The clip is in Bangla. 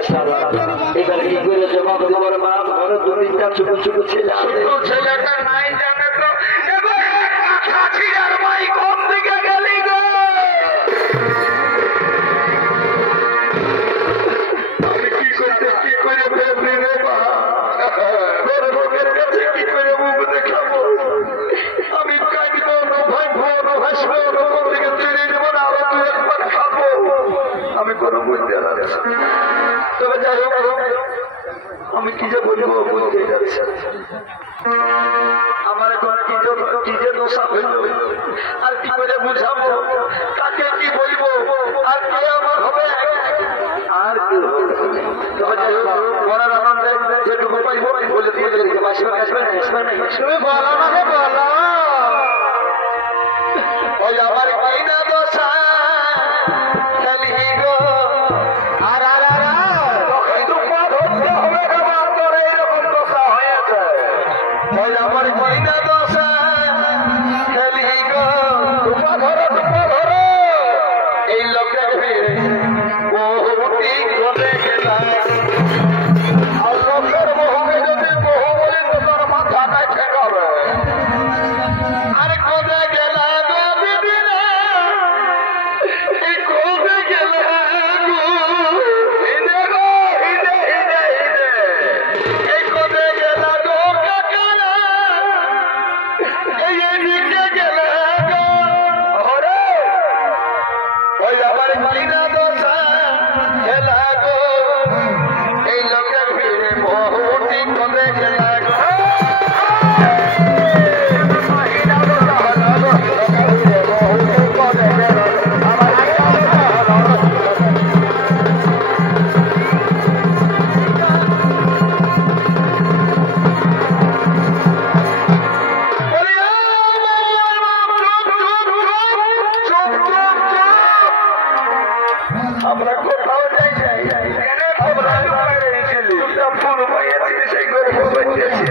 এবার কি করে জমা তোমার মা ঘরে দু তিনটা ছোট ছোট ছেলে ছেলেটা নাই জানে তো আর ভাই কোন দিকে গেলি গো আমি কি করে ভেবে রে মা লোকের কাছে কি করে মুখ দেখাবো আমি কাঁদবো ভাই ভাই হাসবো লোকের দিকে চলে যাবো না আরো দু একবার খাবো আমি কোনো বুঝতে পারছি তবে যাই হোক আমি কি যে বলবো বুঝতে যাচ্ছি আমার ঘরে কি যে দোষা হইল আর কি করে বুঝাবো কাকে কি বলবো আর কে আমার হবে আর কি তবে যাই হোক বলার আনন্দে যেটুকু পাইব বলে দিয়ে দিকে বাসবে আসবে না তুমি বলো না বলো ওই আমার কি না দোষা খালি গো আর আর আর তোমার ধরতে হবে আমার করে এরকম দোষা হয়েছে ওই আমার কি না দোষা খালি গো তোমার ধরো এই লোকের ভিড়ে বহুটি করে গেলাম আর লোকের বহুকে যদি বহু বলে তো তোর মাথাটা ঠেকাবে আর কোথায় গেলা গো দিদি রে এই কোথায় গেলা গো হিদে গো হিদে এই কোথায় গেলা গো কাকারা এই দিকে গেলা গো হরে ওই আমার মাইনা দোষা গেলা গো এই লোকের ভিড়ে বহুটি কোথায় গেলা গো আমরা কোথাও যাই আমরা ফুল পাইয়াছি সেই গল্প বলতেছি